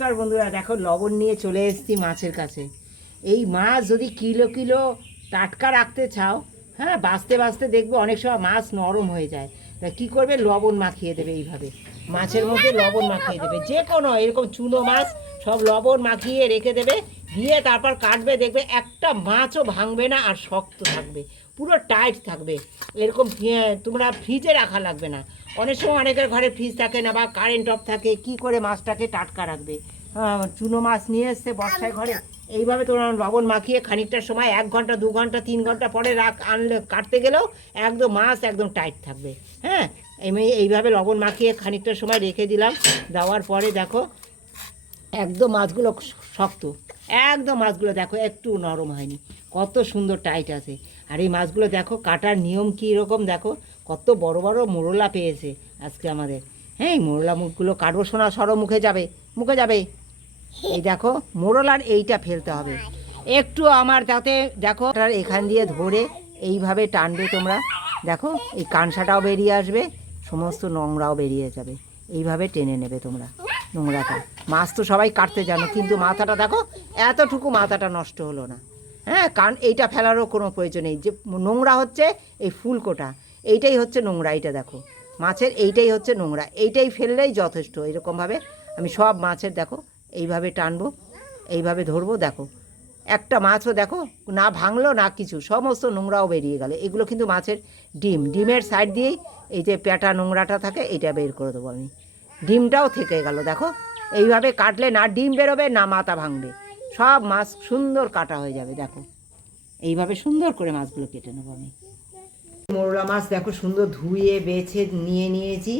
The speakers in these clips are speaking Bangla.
নমস্কার বন্ধুরা, দেখো লবণ নিয়ে চলে এসেছি মাছের কাছে। এই মাছ যদি কিলো কিলো টাটকা রাখতে চাও, হ্যাঁ, বাঁচতে বাঁচতে দেখবে অনেক সময় মাছ নরম হয়ে যায়। তা কী করবে, লবণ মাখিয়ে দেবে এইভাবে, মাছের মধ্যে লবণ মাখিয়ে দেবে, যে কোনো এরকম চুনো মাছ সব লবণ মাখিয়ে রেখে দেবে, দিয়ে তারপর কাটবে, দেখবে একটা মাছও ভাঙবে না আর শক্ত থাকবে, পুরো টাইট থাকবে। এরকম তোমরা ফ্রিজে রাখা লাগবে না। অনেক সময় অনেকের ঘরে ফ্রিজ থাকে না বা কারেন্ট অফ থাকে, কি করে মাছটাকে টাটকা রাখবে? চুনো মাছ নিয়ে এসছে বর্ষায় ঘরে, এইভাবে তোমরা লবণ মাখিয়ে খানিকটা সময় 1 ঘন্টা 2 ঘন্টা 3 ঘন্টা পরে আনলে কাটতে গেলেও একদম মাছ একদম টাইট থাকবে। হ্যাঁ, এইভাবে লবণ মাখিয়ে খানিকটা সময় রেখে দিলাম। দেওয়ার পরে দেখো একদম মাছগুলো শক্ত, একদম মাছগুলো দেখো একটু নরম হয়নি, কত সুন্দর টাইট আছে। আর এই মাছগুলো দেখো কাটার নিয়ম কী রকম, দেখো কত বড় বড় মোরলা পেয়েছে আজকে আমাদের। হ্যাঁ, এই মোরলা মুখগুলো কাটবো, শোনা সরো, মুখে যাবে, মুখে যাবে। এই দেখো মোরলার এইটা ফেলতে হবে একটু আমার, তাতে দেখো এখান দিয়ে ধরে এইভাবে টানবে তোমরা, দেখো এই কানসাটাও বেরিয়ে আসবে, সমস্ত নোংরাও বেরিয়ে যাবে। এইভাবে টেনে নেবে তোমরা নোংরাটা। মাছ তো সবাই কাটতে জানো, কিন্তু মাথাটা দেখো এতটুকু মাথাটা নষ্ট হলো না। হ্যাঁ, কান এইটা ফেলারও কোনো প্রয়োজন নেই, যে নোংরা হচ্ছে এই ফুলকোটা, এইটাই হচ্ছে নোংরা। এইটা দেখো মাছের এইটাই হচ্ছে নোংরা, এইটাই ফেললেই যথেষ্ট। এরকমভাবে আমি সব মাছের দেখো এইভাবে টানবো, এইভাবে ধরবো, দেখো একটা মাছও দেখো না ভাঙলো না কিছু, সমস্ত নোংরাও বেরিয়ে গেল। এগুলো কিন্তু মাছের ডিম, ডিমের সাইড দিয়েই এই যে পেটা নোংরাটা থাকে এটা বের করে দেবো আমি, ডিমটাও থেকে গেল। দেখো এইভাবে কাটলে না ডিম বেরোবে না মাথা ভাঙবে, সব মাছ সুন্দর কাটা হয়ে যাবে। দেখো এইভাবে সুন্দর করে মাছগুলো কেটে নেবো আমি। মোরলা মাছ দেখো সুন্দর ধুয়ে বেছে নিয়ে নিয়েছি।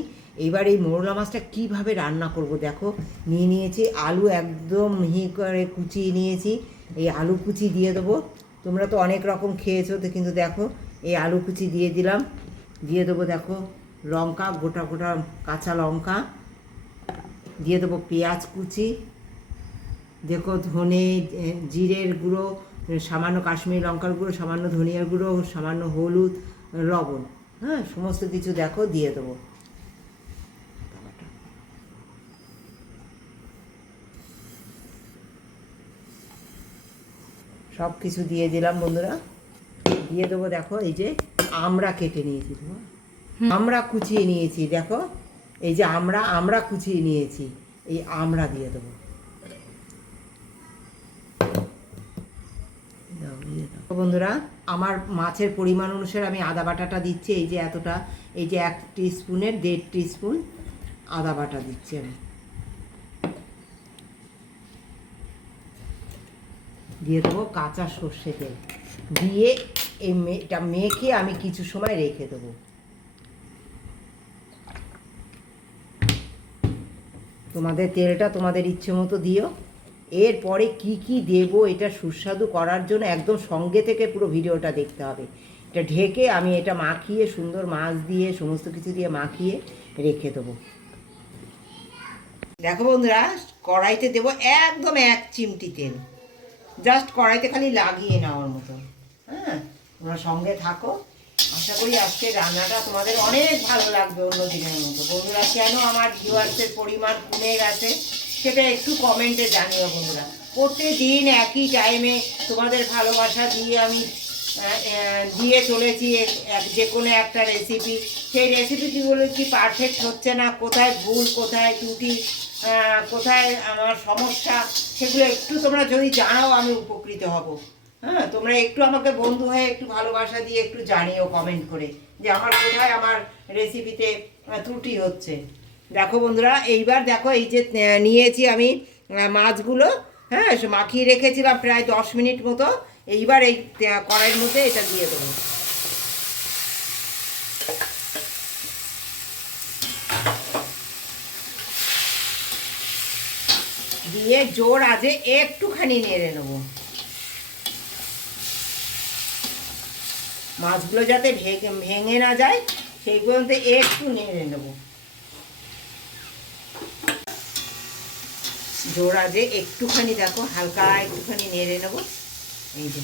এবার এই মোরলা মাছটা কীভাবে রান্না করব, দেখো নিয়ে নিয়েছি আলু, একদম মিহি করে কুচিয়ে নিয়েছি। এই আলু কুচি দিয়ে দেবো, তোমরা তো অনেক রকম খেয়েছো তো, কিন্তু দেখো এই আলু কুচি দিয়ে দিলাম। দিয়ে দেবো দেখো লঙ্কা, গোটা গোটা কাঁচা লঙ্কা দিয়ে দেবো, পেঁয়াজ কুচি, দেখো ধনে জিরের গুঁড়ো, সামান্য কাশ্মীরি লঙ্কার গুঁড়ো, সামান্য ধনিয়ার গুঁড়ো, সামান্য হলুদ, লবণ, হ্যাঁ সমস্ত কিছু দেখো দিয়ে দেবো। সব কিছু দিয়ে দিলাম বন্ধুরা। দিয়ে দেবো দেখো এই যে আমড়া কেটে নিয়েছি, আমড়া কুচিয়ে নিয়েছি, দেখো এই যে আমড়া কুচিয়ে নিয়েছি, এই আমড়া দিয়ে দেবো। বন্ধুরা আমার মাছের পরিমাণ অনুসারে আমি আদা বাটাটা দিচ্ছি, এই যে এতটা, এই যে 1 টিস্পুনের 1.5 টিস্পুন আদা বাটা দিচ্ছি আমি। দিয়ে দেবো কাঁচা সর্ষে তেল, দিয়ে এটা মেখে আমি কিছু সময় রেখে দেবো। তোমাদের তেলটা তোমাদের ইচ্ছে মতো দিও। এরপরে কি কি দেবো এটা সুস্বাদু করার জন্য একদম সঙ্গে থেকে পুরো ভিডিওটা দেখতে হবে। এটা ঢেকে আমি এটা মাখিয়ে সুন্দর মাছ দিয়ে সমস্ত কিছু দিয়ে মাখিয়ে রেখে দেবো। দেখো বন্ধুরা, কড়াইতে দেবো একদম 1 চিমটি তেল, জাস্ট কড়াইতে খালি লাগিয়ে নেওয়ার মতো। হ্যাঁ, তোমরা সঙ্গে থাকো, আশা করি আজকে রান্নাটা তোমাদের অনেক ভালো লাগবে অন্য দিনের মতো। বন্ধুরা, কেন আমার ভিউয়ার্সের পরিমাণ কমে গেছে সেটা একটু কমেন্টে জানিও বন্ধুরা। প্রতিদিন একই টাইমে তোমাদের ভালোবাসা দিয়ে আমি দিয়ে চলেছি যে কোনো একটা রেসিপি। সেই রেসিপিগুলো কি পারফেক্ট হচ্ছে না, কোথায় ভুল, কোথায় ত্রুটি, কোথায় আমার সমস্যা, সেগুলো একটু তোমরা যদি জানাও আমি উপকৃত হব। হ্যাঁ, তোমরা একটু আমাকে বন্ধু হয়ে একটু ভালোবাসা দিয়ে একটু জানিও কমেন্ট করে যে আমার কোথায় আমার রেসিপিতে ত্রুটি হচ্ছে। দেখো বন্ধুরা, এইবার দেখো এই যে নিয়েছি আমি মাছগুলো, হ্যাঁ মাখিয়ে রেখেছিলাম প্রায় 10 মিনিট মতো। এইবার এই কড়াইয়ের মধ্যে এটা দিয়ে দেবো। দিয়ে জোর আজে একটুখানি নেড়ে নেবো, মাছগুলো যাতে ভেঙে না যায় সেই পর্যন্ত একটু নেড়ে নেবো। জোর আজে একটুখানি দেখো হালকা একটুখানি নেড়ে নেবো। এই যে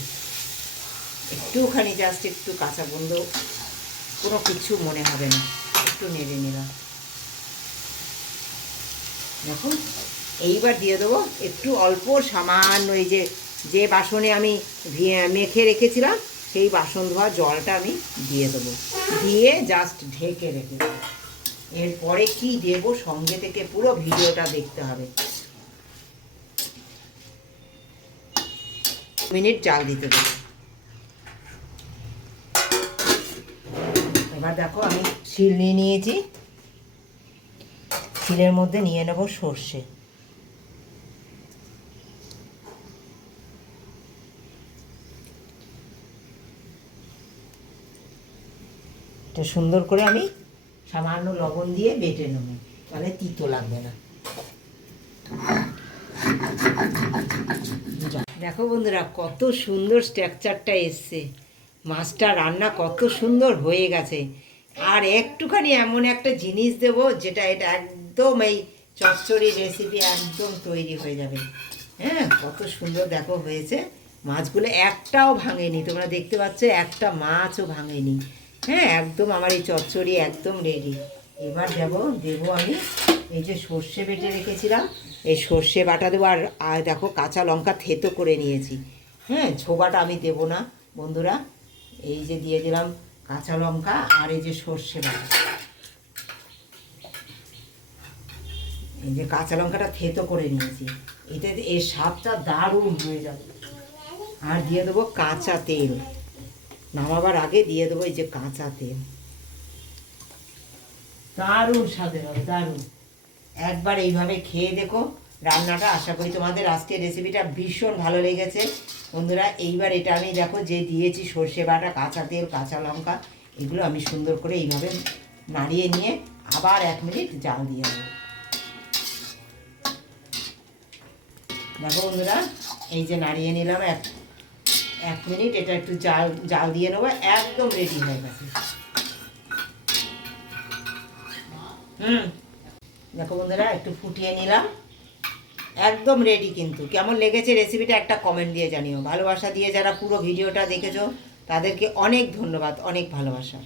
একটুখানি জাস্ট একটু কাঁচা গন্ধ, কোনো কিছু মনে হবে না, একটু নেড়ে নিলাম। দেখো এইবার দিয়ে দেবো একটু অল্প সামান্য এই যে যে বাসনে আমি মেখে রেখেছিলাম সেই বাসন ধোয়া জলটা আমি দিয়ে দেবো, দিয়ে জাস্ট ঢেকে রেখে দেবো। এরপরে কি দেবো সঙ্গে থেকে পুরো ভিডিওটা দেখতে হবে। মিনিট জাল দিতে দেবো। এবার দেখো আমি শিল নিয়ে নিয়েছি, শিলের মধ্যে নিয়ে নেব সর্ষে। এটা সুন্দর করে আমি সামান্য লবণ দিয়ে বেটে নেব, তাহলে তিতো লাগবে না। দেখো বন্ধুরা কত সুন্দর স্ট্রাকচারটা এসছে, মাছটা রান্না কত সুন্দর হয়ে গেছে। আর একটুখানি এমন একটা জিনিস দেবো যেটা এটা একদম এই চচ্চড়ি রেসিপি একদম তৈরি হয়ে যাবে। হ্যাঁ, কত সুন্দর দেখো হয়েছে, মাছগুলো একটাও ভাঙেনি, তোমরা দেখতে পাচ্ছ একটা মাছও ভাঙেনি। হ্যাঁ, একদম আমার এই চচ্চড়ি একদম রেডি। এবার দেবো আমি এই যে সর্ষে বেটে রেখেছিলাম, এই সর্ষে বাটা দেবো। আর দেখো কাঁচা লঙ্কা থেতো করে নিয়েছি। হ্যাঁ, ছোবাটা আমি দেবো না বন্ধুরা, এই যে দিয়ে দিলাম কাঁচা লঙ্কা আর এই যে সর্ষে বাটা। এই যে কাঁচা লঙ্কাটা থেতো করে নিয়েছি, এতে এর স্বাদটা দারুণ হয়ে যাবে। আর দিয়ে দেবো কাঁচা তেল, নামাবার আগে দিয়ে দেবো এই যে কাঁচা তেল, দারুণ স্বাদের হবে, দারুণ। একবার এইভাবে খেয়ে দেখো রান্নাটা, আশা করি তোমাদের আজকের রেসিপিটা ভীষণ ভালো লেগেছে বন্ধুরা। এইবার এটা আমি দেখো যে দিয়েছি সর্ষে বাটা, কাঁচা তেল, কাঁচা লঙ্কা, এগুলো আমি সুন্দর করে এইভাবে নাড়িয়ে নিয়ে আবার 1 মিনিট জাল দিয়ে দেবো। দেখো বন্ধুরা এই যে নাড়িয়ে নিলাম 1 মিনিট, এটা একটু জাল দিয়ে নেবো, একদম রেডি হয়ে গেছে। দেখো বন্ধুরা একটু ফুটিয়ে নিলাম, একদম রেডি। কিন্তু কেমন লেগেছে রেসিপিটা একটা কমেন্ট দিয়ে জানিও। ভালোবাসা দিয়ে যারা পুরো ভিডিওটা দেখেছো তাদেরকে অনেক ধন্যবাদ, অনেক ভালোবাসা।